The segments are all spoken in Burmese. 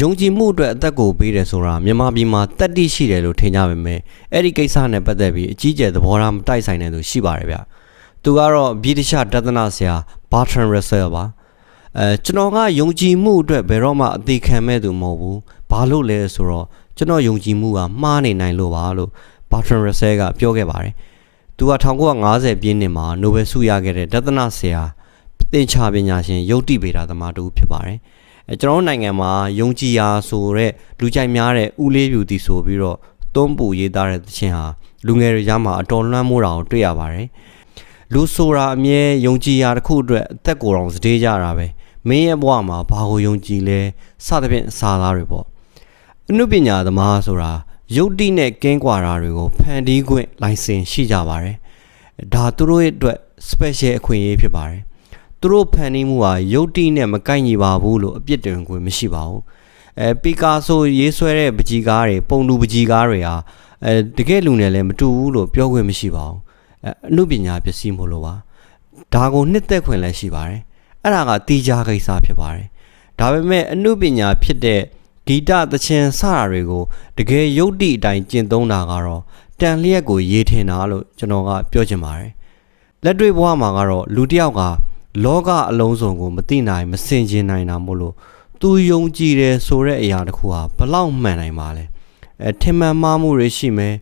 ယုံကြည်မှုအတွက်အသက်ကိုပေးတယ်ဆိုတာမြန်မာပြည်မှာတတ်သိရှိတယ်လို့ထင်ကြပေမဲ့အဲ့ဒီကိစ္စနဲ့ပတ်သက်ပြီးအကြီးကျယ်သဘောထားမတိုက်ဆိုင်တဲ့သူရှိပါတယ်ဗျ။သူကတော့ဗြိတိရှတသနာဆရာ Bertrand Russell ပါ။ကျွန်တော်ကယုံကြည်မှုအတွက်ဘယ်တော့မှအသေးခံမဲ့သူမဟုတ်ဘူး။ဘာလို့လဲဆိုတော့ကျွန်တော်ယုံကြည်မှုကမှားနေနိုင်လို့ပါလို့ Bertrand Russell ကပြောခဲ့ပါတယ်။သူက1950ပြည့်နှစ်မှာနိုဘယ်ဆုရခဲ့တဲ့တသနာဆရာသင်္ချာပညာရှင်ယုတ်တိဗေဒသမားတူဖြစ်ပါတယ်။ကျွန်တော်နိုင်ငံမှာယုံကြည်ရာဆိုတဲ့လူကြိုက်များတဲ့ဦးလေးပြူတီဆိုပြီးတော့သွန်းပူရေးသားတဲ့သချင်းဟာလူငယ်တွေကြားမှာအတော်လွှမ်းမိုးတာကိုတွေ့ရပါတယ်။လူဆိုတာအမြဲယုံကြည်ရာတစ်ခုအတွက်အသက်ကိုယ်တော်စတေးကြတာပဲ။မင်းရဲ့ဘဝမှာဘာကိုယုံကြည်လဲစသဖြင့်စာသားတွေပေါ့။အနုပညာသမားဆိုတာယုတ်တိနဲ့ကင်းကွာတာတွေကိုဖန်တီးခွင့်လိုင်စင်ရှိကြပါတယ်။ဒါသူတို့ရဲ့အတွက် special အခွင့်အရေးဖြစ်ပါတယ်။သူတို့ဖန်တီးမှုဟာယုတ်တိနဲ့မကိုက်ညီပါဘူးလို့အပြစ်တင်ခွင့်မရှိပါဘူးပီကာဆိုရေးဆွဲတဲ့ပကြီးကားတွေပုံလူပကြီးကားတွေဟာတကယ်လူနဲ့လည်းမတူဘူးလို့ပြောခွင့်မရှိပါဘူးအနုပညာပစ္စည်းမို့လို့ပါဒါကိုနှစ်သက်ခွင့်လည်းရှိပါတယ်အဲ့ဒါကတီးခြားကိစ္စဖြစ်ပါတယ်ဒါပေမဲ့အနုပညာဖြစ်တဲ့ဂီတသချင်းစတာတွေကိုတကယ်ယုတ်တိအတိုင်းကျင့်သုံးတာကတော့တန်လျက်ကိုရေးထင်တာလို့ကျွန်တော်ကပြောချင်ပါတယ်လက်တွေ့ဘဝမှာကတော့လူတစ်ယောက်ကလောကအလုံးစုံကိုမသိနိုင်မစင်ကျင်နိုင်တာမို့လို့သူယုံကြည်တယ်ဆိုတဲ့အရာတစ်ခုဟာဘလောက်မှန်နိုင်ပါလဲထင်မှန်မှားမှုတွေရှိမယ်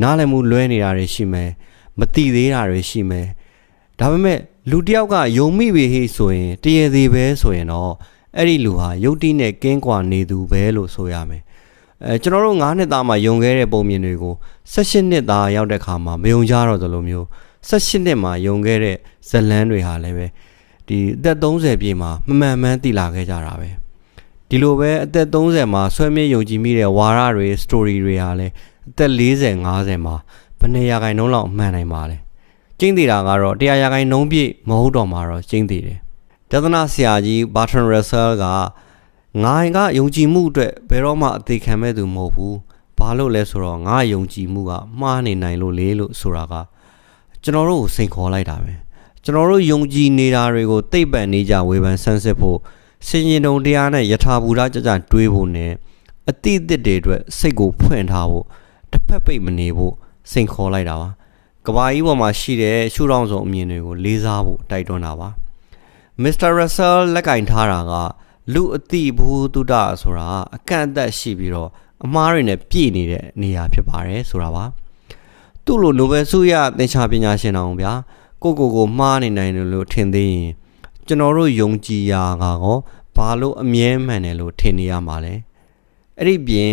နားလည်မှုလွဲနေတာတွေရှိမယ်မသိသေးတာတွေရှိမယ်ဒါပေမဲ့လူတစ်ယောက်ကယုံမိပြီဟိဆိုရင်တရေသေးပဲဆိုရင်တော့အဲ့ဒီလူဟာယုတ်တိနဲ့ကင်းကွာနေသူပဲလို့ဆိုရမယ်ကျွန်တော်တို့9နှစ်သားမှာယုံခဲ့တဲ့ပုံမြင်တွေကို18နှစ်သားရောက်တဲ့ခါမှာမယုံကြတော့သလိုမျိုး18နှစ်မှာယုံခဲ့တဲ့ဇလန်းတွေဟာလည်းပဲဒီအသက်30ပြည့်မှာမမှန်မှန်းသိလာခဲ့ကြတာပဲဒီလိုပဲအသက်30မှာဆွဲမြင့်ယုံကြည်မိတဲ့ဝါရတွေ story တွေဟာလည်းအသက်40 50မှာဘယ်နှစ်ရာခိုင်နှုန်းလောက်မှန်နိုင်ပါလဲကျင်းသေးတာကတော့100ရာခိုင်နှုန်းပြည့်မဟုတ်တော့မှာတော့ကျင်းသေးတယ်တသနာဆရာကြီး Bertrand Russell ကငါကယုံကြည်မှုအတွက်ဘယ်တော့မှအသေးခံမဲ့သူမဟုတ်ဘူးဘာလို့လဲဆိုတော့ငါယုံကြည်မှုကမှားနေနိုင်လို့လေလို့ဆိုတာကကျွန်တော်တို့ကိုစိန်ခေါ်လိုက်တာပဲကျွန်တော်တို့ယုံကြည်နေတာတွေကိုသိပ္ပံနေကြဝေဖန်ဆန်းစစ်ဖို့စင်ရင်တုံတရားနဲ့ယထာဘူရကြကြတွေးဖို့နဲ့အတိအသစ်တွေအတွက်စိတ်ကိုဖွင့်ထားဖို့တစ်ဖက်ပိတ်မနေဖို့စိန်ခေါ်လိုက်တာပါကဘာကြီးပေါ်မှာရှိတဲ့ရှုထောင့်စုံအမြင်တွေကိုလေးစားဖို့တိုက်တွန်းတာပါမစ္စတာ Russell လက်ကင်ထားတာကလူအတိဘူးတုဒ္ဒဆိုတာအကန့်အသတ်ရှိပြီးတော့အမားတွေနဲ့ပြည့်နေတဲ့နေရာဖြစ်ပါတယ်ဆိုတာပါသူ့လိုနိုဘယ်ဆုရသင်္ချာပညာရှင်တော်ဗျာကိုမှားနေနိုင်တယ်လို့ထင်သေးရင်ကျွန်တော်တို့ယုံကြည်ရာကောဘာလို့အမြဲမှန်တယ်လို့ထင်နေရမှာလဲအဲ့ဒီပြင်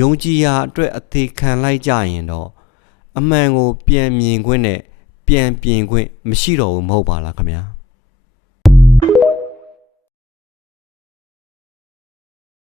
ယုံကြည်ရာအတွက်အသေးခံလိုက်ကြရင်တော့အမှန်ကိုပြန်မြင်ခွင့်နဲ့ပြန်ပြင်ခွင့်မရှိတော့ဘူးမဟုတ်ပါလားခင်ဗျာ